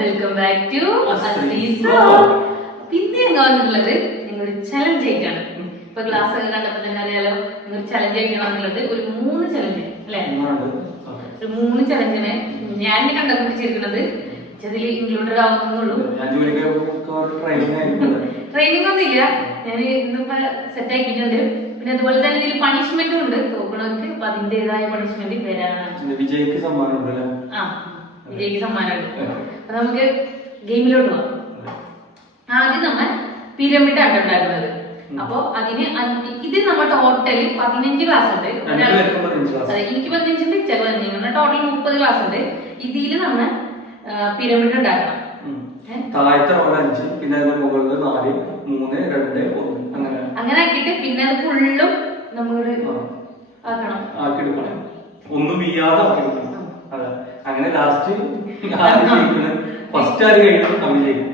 Welcome back to പിന്നെ ഞങ്ങൾ വന്നിട്ടുള്ളത്? നിങ്ങളൊരു ചലഞ്ച് ആയിട്ടാണ്. ഇപ്പൊ ക്ലാസ് ഒക്കെ കണ്ടപ്പോൾ തന്നെ അറിയാലോ നിങ്ങൾ ചലഞ്ച് ആയിട്ടാണെന്നുള്ളത് ഒരു മൂന്ന് ചലഞ്ച് അല്ലെ? ഒരു മൂന്ന് ചലഞ്ചിനെ ഞാൻ കണ്ടുപിടിച്ചിരിക്കുന്നത് ഇതിൽ ഇൻക്ലൂഡഡ് ആവുന്നുള്ളൂ. ട്രെയിനിങ് ഒന്നും ഇല്ല. ഞാൻ ഇന്നിപ്പോ സെറ്റ് ആക്കിയിട്ടുണ്ട്. പിന്നെ അതുപോലെ തന്നെ ഇതിൽ പണിഷ്മെന്റും ഉണ്ട്. തോക്കണവർക്ക്. അപ്പൊ അതിന്റേതായ പണിഷ്മെന്റ് വരാനാണ്. വിജയ്ക്ക് സമ്മാനം ഉണ്ടല്ലേ? ആ. വിജയ്ക്ക് സമ്മാനമുണ്ട് അപ്പൊ നമുക്ക് ഗെയിമിലോട്ട് പോവാം. ആദ്യം നമ്മൾ പിരമിഡ് ആണ് ഉണ്ടാക്കുന്നത്. അപ്പൊ അതിന് ഇത് നമ്മൾ ടോട്ടൽ പതിനഞ്ച് ക്ലാസ് ഉണ്ട്. അതെ എനിക്ക് പതിനഞ്ചുണ്ട് ചെക്ക് പതിനഞ്ച്. ടോട്ടൽ മുപ്പത് ക്ലാസ് ഉണ്ട്. ഇതിൽ നമ്മൾ പിരമിഡ് ഉണ്ടാക്കണം? താഴത്തെ അഞ്ച് പിന്നെ അതിന്റെ മുകളിൽ നാല് മൂന്ന് രണ്ട് ഒന്ന്. അങ്ങനെ. അങ്ങനെ ആക്കിയിട്ട് പിന്നെ അത് ഫുള്ളും നമ്മളോട്. ആക്കണം. ആക്കിയെടുക്കണം. ഒന്നും വീയാതെ ആക്കിയെടുക്കണം. അതെ. അങ്ങനെ ലാസ്റ്റ് ഫസ്റ്റ് ആര് കഴിക്കണം അവർ ചെയ്യും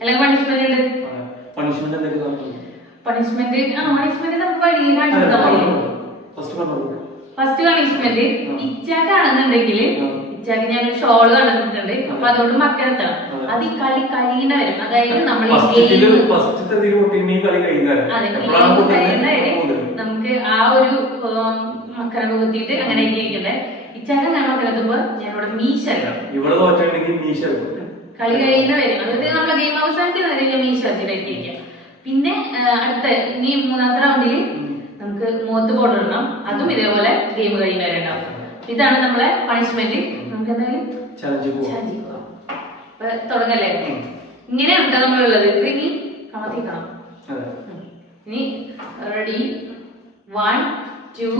അല്ലെങ്കിൽ പണിഷ്മെന്റ് ഉണ്ട് പണിഷ്മെന്റ് എന്തൊക്കെ പണിഷ്മെന്റ് ആ നമുക്ക് ഫസ്റ്റ് പറഞ്ഞോളൂ. First punishment. ഇച്ചാക്കാണെന്നുണ്ടെങ്കിൽ. ഇച്ചാക്ക് ഞാൻ ഷോൾ കണ്ടിട്ടുണ്ട്. അപ്പൊ അതുകൊണ്ട് മക്കരത്താണ് അതെ. അത് ഈ കളി കഴിയുന്ന വരും. അതായത് നമ്മൾ നമുക്ക് ആ ഒരു മക്കനൊക്കെ കുത്തിയിട്ട് അങ്ങനെ ഇരിക്കണ്ടേ ഇച്ചാക്ക. തോറ്റുണ്ടെങ്കിൽ മീശ കളി കഴിയുന്ന വരെ അതായത് നമ്മുടെ ഗെയിം അവസാനിക്കുന്ന വരെ ഞാൻ മീശ വെച്ചിട്ടായിരിക്കും പിന്നെ അടുത്ത ഇനി മൂന്നാമത്തെ റൗണ്ടിൽ നമുക്ക് മുഖത്ത് ബോർഡർ ഇടണം. അതും ഇതേപോലെ ഗെയിം കഴിയുന്ന വരെ ഉണ്ടാവും. ഇതാണ് നമ്മളെ പണിഷ്മെന്റ് നമുക്ക് എന്തായാലും ചാഞ്ചി പോവാം. അപ്പൊ തുടങ്ങല്ലേ? ഇങ്ങനെ ഇങ്ങനെയാണ് കേട്ടോ നമ്മളുള്ളത്. ഇത് ഇനി കമത്തിക്കണം. ഇനി ready one two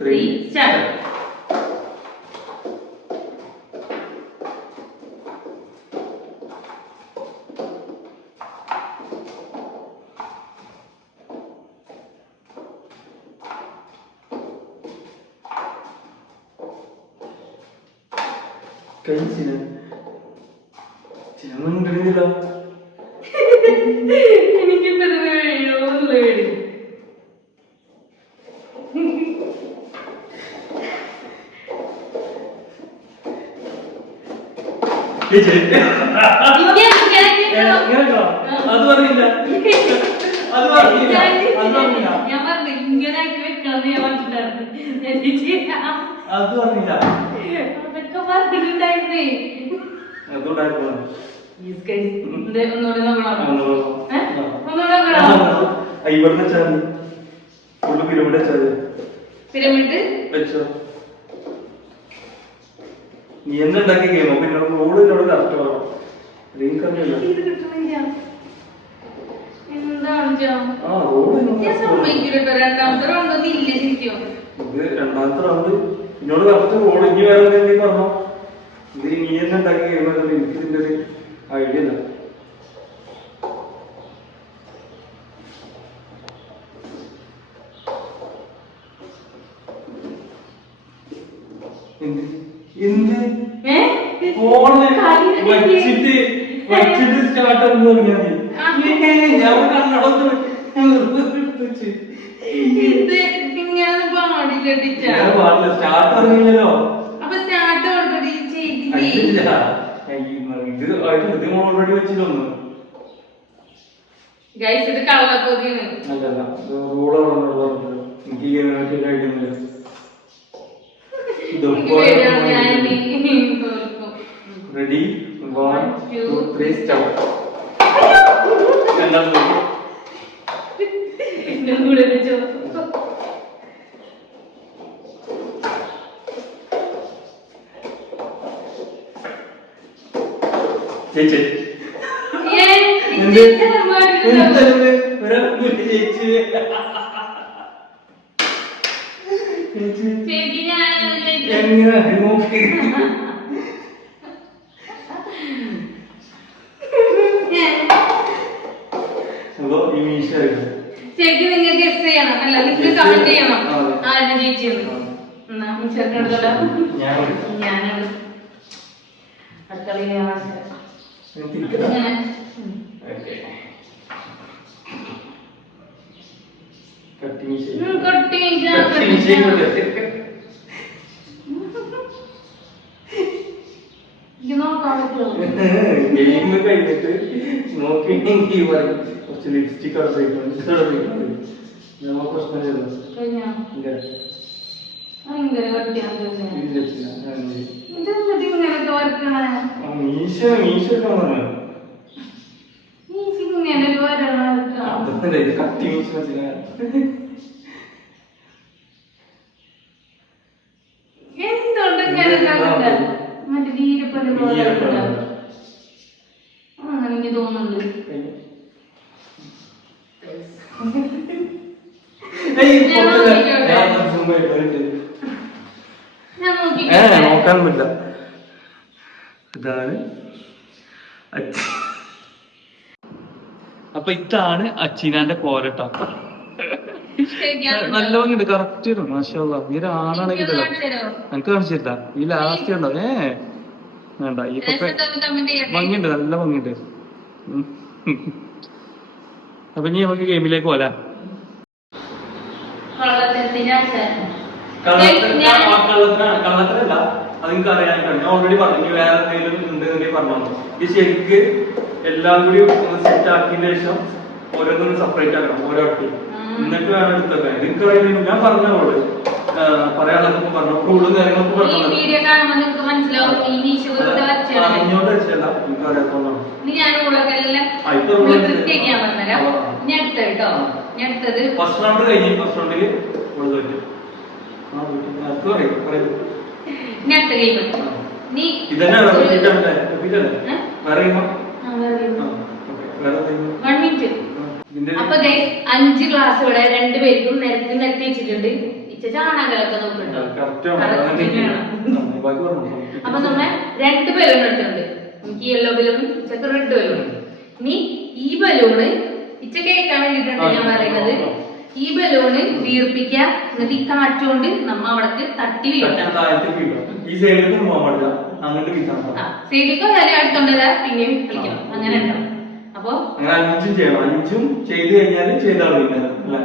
three. Start കൈ ചിന ചിനൊന്നും കിട്ടുന്നില്ല എനിക്കിപ്പോ ഇത് വീഴുമോന്നുള്ള പേടി ഇങ്ങനെ ഇങ്ങനെ പറഞ്ഞില്ല അത് പറഞ്ഞില്ല അത് പറഞ്ഞില്ല ഞാൻ പറഞ്ഞു ഇങ്ങനെ ആക്കി വെക്കണം ഞാൻ പറഞ്ഞിട്ടുണ്ടായിരുന്നു എന്നിട്ട് അത് പറഞ്ഞില്ല. അതൊക്കെ പറഞ്ഞിട്ടുണ്ടായിരുന്നേ. ആ, ഇവിടുന്ന് മതി. ഫുള്ള് പിരമിഡ് മതി. പിരമിഡ്? വെച്ചോ. നീ എന്തുണ്ടാക്കിയ ഗെയിം അപ്പൊ എന്നോട് റോഡ് എന്നോട് കറക്റ്റ് പറ എനിക്കറിയില്ല ഇത് കിട്ടുന്നില്ല എന്താണ് രണ്ടാമത്തെ റൗണ്ട് എന്നോട് കറക്റ്റ് റോഡ് ഇനി വേറെ എന്തെങ്കിലും പറഞ്ഞോ? നീ നീ തന്നെ ഉണ്ടാക്കി കഴിയുമ്പോൾ എനിക്ക് ഇതിന്റെ ഒരു ഐഡിയ വച്ചിട്ട് വച്ചിട്ട് സ്റ്റാർട്ട് എന്ന് പറഞ്ഞാൽ മതി. ഞാൻ കണ്ണടത്ത് വെച്ച് ഇത് ഇങ്ങനെ പാടില്ല ടീച്ചർ ഞാൻ പാടില്ല സ്റ്റാർട്ട് പറഞ്ഞില്ലല്ലോ അപ്പൊ സ്റ്റാർട്ട് ഓൾറെഡി ഗൈസ് ഇത് അല്ലല്ല എനിക്ക് ഈ. Ready one two three start രണ്ടാമത് കൂടെ എങ്ങനെ നോക്കി? അപ്പൊ ഈ മീശ. ശരിക്കും നിങ്ങൾ ഗസ് ചെയ്യണം അല്ല? നിങ്ങൾ കമന്റ് ചെയ്യണം. ആരുടെ ചേർക്കെടുത്തോളാ ഞാൻ ഞാനാണ് അടുക്കളയിൽ ഞാൻ തിരിക്കട്ടെ. ഇങ്ങനെ Okay. കട്ടി മീശ. ഉം, കൊട്ടി മീശ, കട്ടി കൊട്ടി മീശ മീശ. ഇങ്ങോട്ട്. എനിക്ക് നോക്കാൻ നോക്കാൻ പറ്റുമോ ഗെയിം കഴിഞ്ഞിട്ട് നോക്കിയെങ്കിൽ പറയും കുറച്ച് ലിപ്സ്റ്റിക് അവിടെ പോയിട്ടുണ്ട് ഇവിടെ പോയിട്ടുണ്ട് നമുക്ക് പ്രശ്നം ചെയ്തു കഴിഞ്ഞോ? ഇങ്ങനെ ഭയങ്കര കട്ടിയാണ് ഈ ലിപ്സ്റ്റിക് അങ്ങനെ. ഇതെന്തിട്ട് ഇങ്ങനെയൊക്കെ വരക്കണേ ആ മീശ മീശ ഒക്കെ വന്നു നീ ഇങ്ങനെ വരണ അതൊക്കെ ഇത് കട്ടി മീശ വെച്ചില്ല എന്തുകൊണ്ട് ഇങ്ങനെ കണ്ട മറ്റേ വീരപ്പന്റെ പോലെ വീരപ്പൻ. കണ്ട. ആ, അങ്ങനെ എനിക്ക് തോന്നുന്നുണ്ട് ഏയ് ഞാൻ പൊട്ടില്ല. നോക്കിക്കോട്ടെ. ഞാൻ അത് zoom ആയിട്ട് വരട്ടെ. ഞാൻ ഏ നോക്കാൻ പറ്റില്ല ഇതാണ് അപ്പൊ ഇതാണ് അച്ചീനാന്റെ കോരട്ടോ നല്ലോണം നല്ല ഭംഗിയുണ്ട് കറക്റ്റ് ഇടും ഈ കാണിച്ച് തരുമോ? എനിക്ക് കാണിച്ചിട്ടാ ഈ ലാസ്റ്റ് ഉണ്ടോ? ഏ വേണ്ട. ഈ കൊക്കെ. ഭംഗിയുണ്ട് നല്ല ഭംഗിയുണ്ട്. ഉം. അപ്പൊ ഇനി നമുക്ക് ഗെയിമിലേക്ക് പോലാ കള്ളത്തരല്ല. അത് നിങ്ങൾക്ക് അറിയാൻ ഞാൻ ഓൾറെഡി പറഞ്ഞു. വേറെ എന്തെങ്കിലും ഉണ്ടെന്നുണ്ടെങ്കിൽ പറഞ്ഞു ഈ ശരിക്ക് എല്ലാം കൂടി ഒന്ന് സെറ്റ് ആക്കിയതിന് ശേഷം ഓരോന്നും സെപ്പറേറ്റ് ആക്കണം. ഓരോ ടീം ഉം. എന്നിട്ട് വേണം എടുത്തൊക്കെ നിങ്ങൾക്ക് അറിയില്ല. ഞാൻ പറഞ്ഞോളൂ പറയാനുള്ളതൊക്കെ പറഞ്ഞു. റൂളും കാര്യങ്ങളൊക്കെ പറഞ്ഞു വീഡിയോ വെച്ചല്ല നിങ്ങൾക്ക് അറിയാത്തോണ്ടാണ് ഫസ്റ്റ് റൗണ്ട് കഴിഞ്ഞ്. ഫസ്റ്റ് റൗണ്ടിൽ ഉള്ളത് അപ്പൊ അഞ്ച് ക്ലാസ് ഇവിടെ രണ്ടുപേർക്കും നിരത്തി നിരത്തി വെച്ചിട്ടുണ്ട്. ചാണകമൊക്കെ അപ്പൊ നമ്മളെ രണ്ട് ബലൂൺ എടുത്തിട്ടുണ്ട്. എനിക്ക് യെല്ലോ ബലൂൺ ഇച്ചക്ക് റെഡ് ബലൂൺ ഇനി ഈ ബലൂണ് ഇച്ച കേൾക്കാൻ വേണ്ടിയിട്ടാണ് ഞാൻ പറയുന്നത്. ഈ ബലൂണ് വീർപ്പിക്കുക എന്നിട്ട് ഈ കാറ്റുകൊണ്ട് നമ്മ അവിടക്ക് തട്ടി വീഴ്ത്തണം താഴത്തേക്ക് വീഴും. ഈ സൈഡിലേക്ക് പോകാൻ പാടില്ല. അങ്ങോട്ട് വീട്ടാൻ പാടില്ല. സൈഡിക്കോ കാര്യം അടുത്തോണ്ടതാ പിന്നെയും കളിക്കണം അങ്ങനെ ഉണ്ടാവും അപ്പോ അങ്ങനെ അഞ്ചും ചെയ്യണം. അഞ്ചും ചെയ്തു കഴിഞ്ഞാൽ ചെയ്താൽ പിന്നെ അല്ലേ?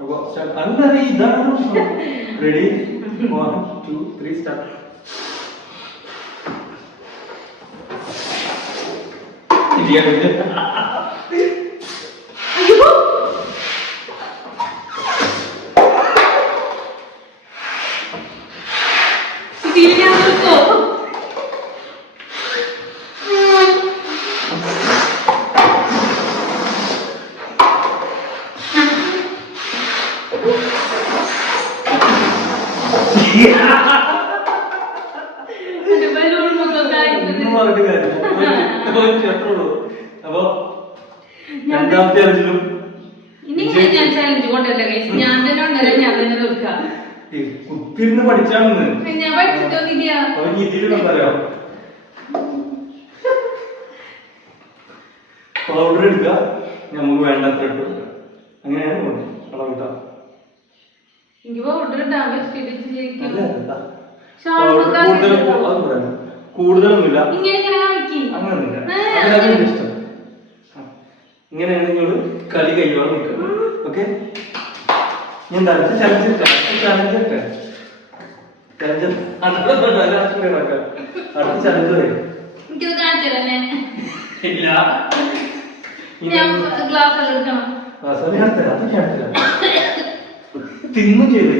അപ്പൊ അല്ല ഇതാണ് ready one two three start അയ്യോ ഇതിൽ ഞാൻ നോക്കോ എന്റെ ബലൂൺ മൊത്തം താഴ്ന്നത്. ഒന്നും പറഞ്ഞിട്ട് കാര്യമില്ല. ഒരു അത്രേ ഉള്ളൂ. അപ്പൊ രണ്ടാമത്തെ അഞ്ചിലും ഇനി ഞാൻ ചാലഞ്ച് കൊണ്ടുവരണ്ട guys. ഞാൻ തന്നെ കൊണ്ടുവരാം ഞാൻ പറയാം പൗഡർ എടുക്കുക. നമുക്ക് വേണ്ടത്ര ഇട്ട് അങ്ങനെയാണ് പോകുന്നത് അളവിട്ടാ എനിക്ക് പൗഡർ ഇടാൻ പറ്റിയിട്ട് ശരിക്കും കൂടുതലൊന്നുമില്ല. ഇങ്ങനെ ഇങ്ങനെ. ഇഷ്ടം. ഇങ്ങനെയാണ് നിങ്ങൾ കളി നിൽക്കുക ഓക്കെ? ഞാൻ എന്താ ചലഞ്ച് ചലഞ്ചിട്ടാ ചലഞ്ച് അടുത്ത ചലഞ്ച് പറയും. ഇല്ല. ഞാൻ ഗ്ലാസ്. അത് ഞാൻ തരാം. തിന്നും ചെയ്ത്.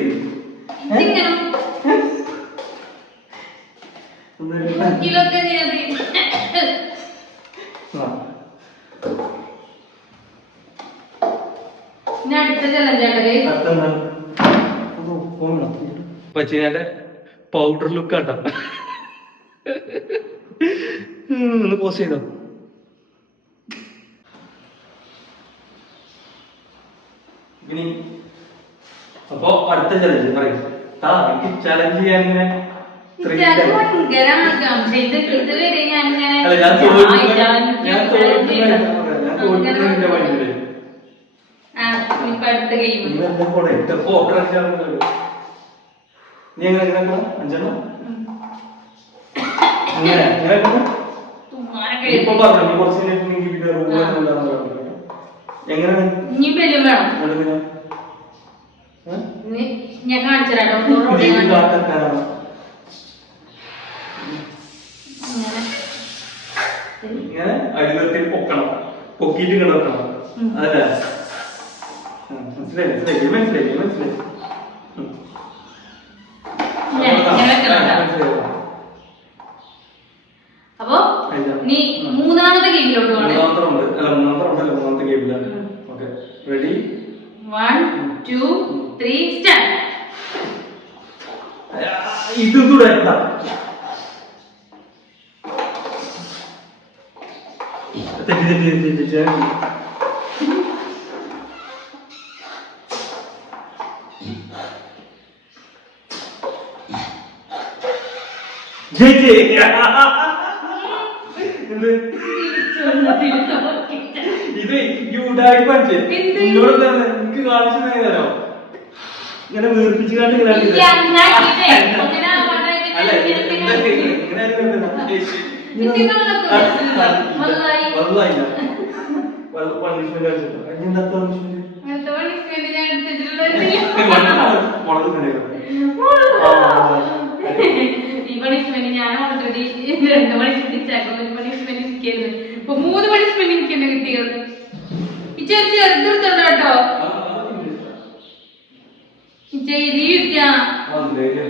പച്ചീനന്റെ പൗഡർ ലുക്ക് ആട്ടോ ഒന്ന് പോസ് ചെയ്തോ? ഇനി അപ്പൊ അടുത്ത ചലഞ്ച് പറയും. താ എനിക്ക് ചലഞ്ച് ചെയ്യാൻ ഇങ്ങനെ അല്ല ഞാൻ ഞാൻ നീ എങ്ങനെ ആക്കണം? അഞ്ചെണ്ണം? ഇപ്പൊ പറഞ്ഞു കുറച്ച് എങ്ങനെ ഇനി ബലൂൺ വേണം എങ്ങനെ? ഏ? ഇനി ഞാൻ കാണിച്ചു തരാം കേട്ടോ. ഇത് റോഡിൽ ഈ കാണിച്ചു തരാം. കാട്ടൊക്കെയാണോ? അങ്ങനെ ഇങ്ങനെ. അരികത്തിൽ പൊക്കണം. പൊക്കിയിട്ട് ഉം. അതല്ലേ? മനസ്സിലായി മനസ്സിലായി മനസ്സിലായി മനസ്സിലായി. ഞാൻ- ഞാൻ? അപ്പൊ. നീ മൂന്നാമത്തെ ഗെയിമിലോട്ട് മൂന്നാമത്തെ റൗണ്ട് അല്ല മൂന്നാമത്തെ റൗണ്ട് അല്ല മൂന്നാമത്തെ ഗെയിമില്ല ഉം. Okay. Ready one two three start ഇതും കൂടെ എന്താ ഇത് യൂടായി പഠിച്ചേ. എനിക്ക് കാണിച്ചു തരാം ഇങ്ങനെ വീർപ്പിച്ച് കാണ്ട് ഇങ്ങനെ ഇല്ല, ഞാൻ ഇതേ, അങ്ങനെ വളരെ അല്ല ഇങ്ങനെ ഇങ്ങനെ ഇങ്ങനെ ഇങ്ങനെ ആയിരുന്നു ഇതിന്റെ വല്ലതും വലുതായി. വലുതായില്ല പണിഷ്മെന്റ് വെച്ചിട്ട് എന്താ പണിഷ്മെന്റ് അങ്ങനത്തെ punishment ഞാൻ എടുത്തിട്ടുള്ളത് മുളക് കണ്ടേക്കാം ഈ പണിഷ്മെന്റ് ഞാൻ ഓൾറെഡി രണ്ട് പണിഷ്മെന്റ് ചാക്കും ഒരു പണിഷ്മെന്റ് എനിക്കായിരുന്നു ഇപ്പൊ മൂന്ന് പണിഷ്മെന്റ് എനിക്ക് കിട്ടിയത് ഈ ചെറിയ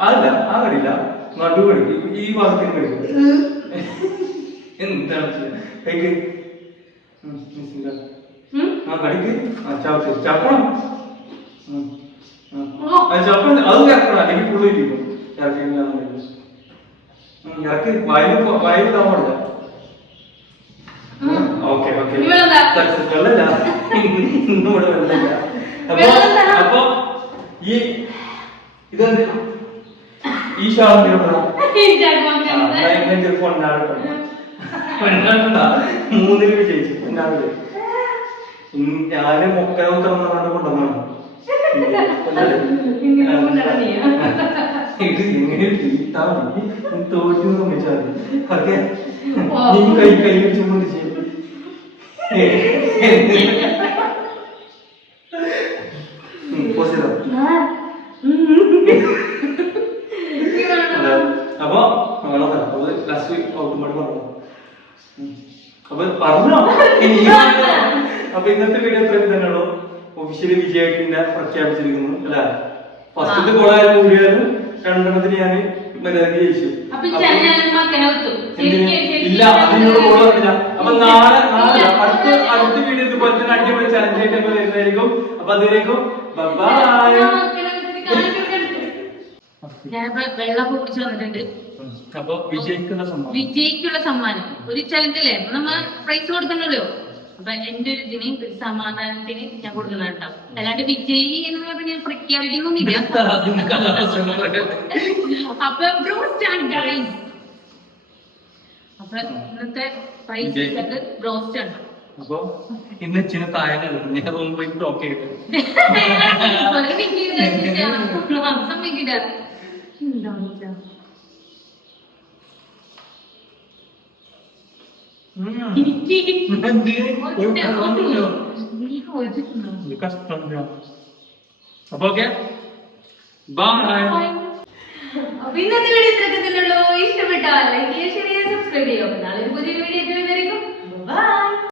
അല്ല ആ. കടിയില്ല നടു കടി ഈ ഭാഗത്തിന് കടി എന്താണ്? ആ കടിക്ക് ആ. ഓ. അത് ചപ്പണം അത് കേൾക്കണം അല്ലെങ്കിൽ ഫുള്ള് ഇരിക്കും. ഇറക്കി വായു വായു ഉം. Okay okay. വെള്ളമില്ല. ഇന്നും ഇവിടെ വെള്ളമില്ല. അപ്പൊ. അപ്പൊ ഈ ഇതെന്ത്? ഈ ഈ ചാക്കും അങ്ങനെ. മൂന്നിൽ വിജയിച്ചു എന്നാണ് ഞാൻ മൊക്കര ഉത്തരം കൊണ്ടുവന്നാണ്? ഇത് എങ്ങനെ തീട്ടാ മതി. തോറ്റു നിർമ്മിച്ചാൽ ഓക്കെ. നീ കൈ കൈ വെച്ച് ചെയ്യും. അപ്പൊ നമ്മളെ ലാസ്റ്റ് ഔട്ടുമാടി പറഞ്ഞു. അപ്പൊ പറഞ്ഞോ. അപ്പൊ ഇന്നത്തെ വീഡിയോ എത്ര തന്നെയുള്ളൂ ഒഫീഷ്യലി വിജയായിട്ടിന്റെ പ്രഖ്യാപിച്ചിരിക്കുന്നു. അല്ലെ? ഫസ്റ്റത്തെ കോളായാലും കൂടിയാലും രണ്ടെണ്ണത്തിന് ഞാൻ മര്യാദയ്ക്ക് ജയിച്ചു. ഇല്ല അതിനോട് പോകുന്നില്ല പറഞ്ഞില്ല അപ്പൊ നാളെ നാളെ. അടുത്ത അടുത്ത വീഡിയോ ഇതുപോലെ തന്നെ അടിപൊളി ചലഞ്ച് ആയിട്ട് ഞങ്ങൾ വരുന്നതായിരിക്കും. അപ്പൊ അതിലേക്കും ബൈ ഞാനിപ്പോ വെള്ളം കുടിച്ചു വന്നിട്ടുണ്ട്. അപ്പൊ വിജയിക്കുന്ന സമ്മാനം. വിജയിക്കുള്ള സമ്മാനം. ഒരു ചലഞ്ചല്ലേ നമ്മൾ പ്രൈസ് കൊടുക്കണല്ലോ അപ്പൊ എന്റെ ഒരു ഇതിന് ഒരു സമാധാനത്തിന് ഞാൻ കൊടുക്കുന്നത് കേട്ടോ. അല്ലാണ്ട് വിജയി എന്ന് പറഞ്ഞ് ഞാൻ പ്രഖ്യാപിക്കുന്നൊന്നുമില്ല. അപ്പൊ ബ്രോസ്റ്റ് ആണ്. അപ്പൊ ഇന്നത്തെ പ്രൈസ് വിജയി. ബ്രോസ്റ്റ് ആണ്. അപ്പൊ ഇന്ന് ഇച്ചിരി താഴെ ഞാൻ റൂം പോയി ടോക്ക് ചെയ്തു ഒരു മിനിറ്റ് മാസം മിനിറ്റ് എന്താ വെച്ചാ എനിക്ക് കഷ്ടം അപ്പൊ ഓക്കെ ബൈ അപ്പൊ ഇന്നത്തെ വീഡിയോ ഇത്രയൊക്കെ തന്നെയുള്ളൂ ഇഷ്ടപ്പെട്ടാൽ ലൈക്ക് ചെയ്യുക ഷെയർ ചെയ്യുക സബ്സ്ക്രൈബ് ചെയ്യുക നാളെ പുതിയ വീഡിയോ ബൈ